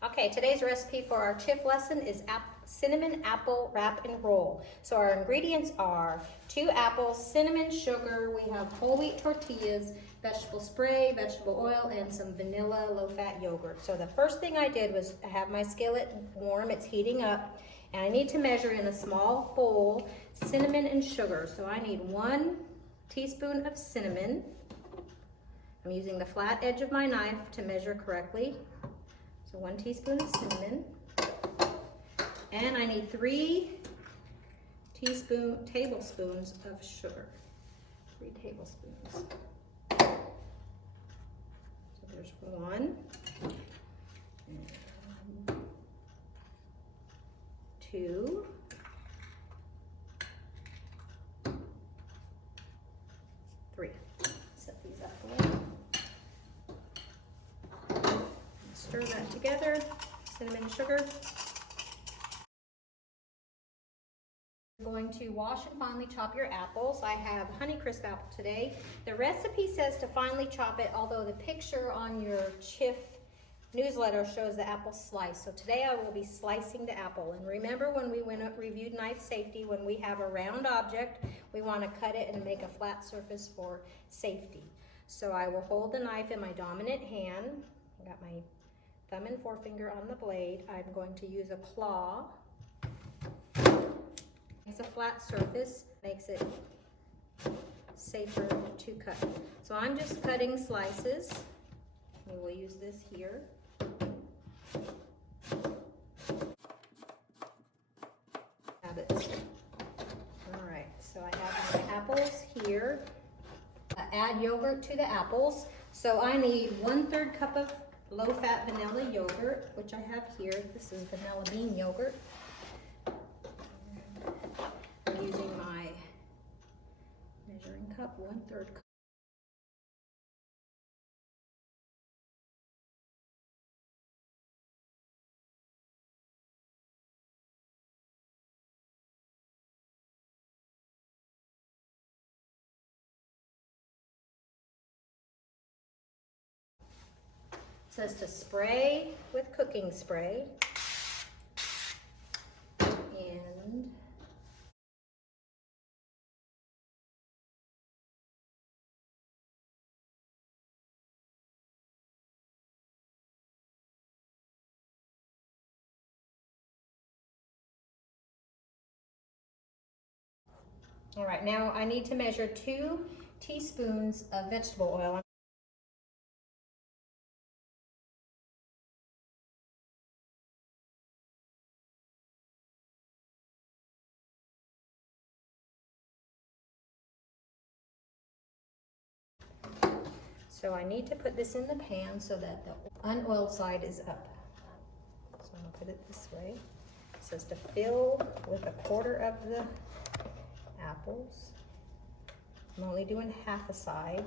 Okay, today's recipe for our CHF lesson is cinnamon apple wrap and roll. So our ingredients are 2 apples, cinnamon, sugar, we have whole wheat tortillas, vegetable spray, vegetable oil, and some vanilla low-fat yogurt. So the first thing I did was have my skillet warm, it's heating up, and I need to measure in a small bowl cinnamon and sugar. So I need 1 teaspoon of cinnamon. I'm using the flat edge of my knife to measure correctly. So 1 teaspoon of cinnamon, and I need 3 tablespoons of sugar. 3 tablespoons. So there's 1, and 2, 3. Set these up a little. Stir that together, cinnamon and sugar. You're going to wash and finely chop your apples. I have Honeycrisp apple today. The recipe says to finely chop it, although the picture on your CHF newsletter shows the apple slice. So today I will be slicing the apple. And remember when we reviewed knife safety, when we have a round object, we want to cut it and make a flat surface for safety. So I will hold the knife in my dominant hand. I got my thumb and forefinger on the blade. I'm going to use a claw. It's a flat surface, makes it safer to cut. So I'm just cutting slices. We will use this here. All right, so I have my apples here. Add yogurt to the apples. So I need 1/3 cup of low-fat vanilla yogurt, which I have here. This is vanilla bean yogurt. I'm using my measuring cup, 1/3 cup. It says to spray with cooking spray, and all right, now I need to measure 2 teaspoons of vegetable oil. So I need to put this in the pan so that the unoiled side is up. So I'm gonna put it this way. It says to fill with 1/4 of the apples. I'm only doing half a side.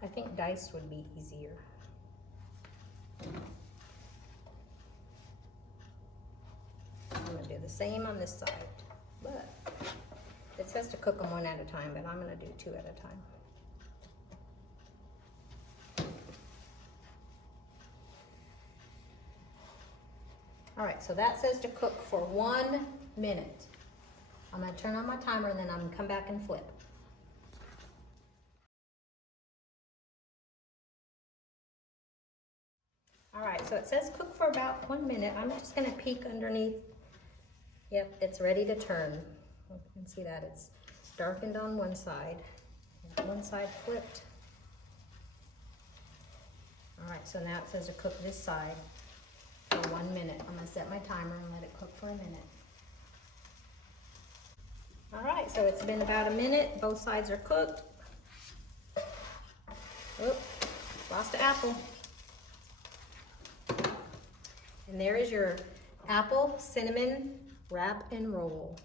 I think diced would be easier. I'm gonna do the same on this side, but it says to cook them 1 at a time, but I'm gonna do 2 at a time. All right, so that says to cook for 1 minute. I'm gonna turn on my timer and then I'm gonna come back and flip. All right, so it says cook for about 1 minute. I'm just gonna peek underneath. Yep, it's ready to turn. You can see that it's darkened on one side. One side flipped. All right, so now it says to cook this side for 1 minute. I'm gonna set my timer and let it cook for a minute. All right, so it's been about a minute. Both sides are cooked. Oop, lost an apple. And there is your apple cinnamon wrap and roll.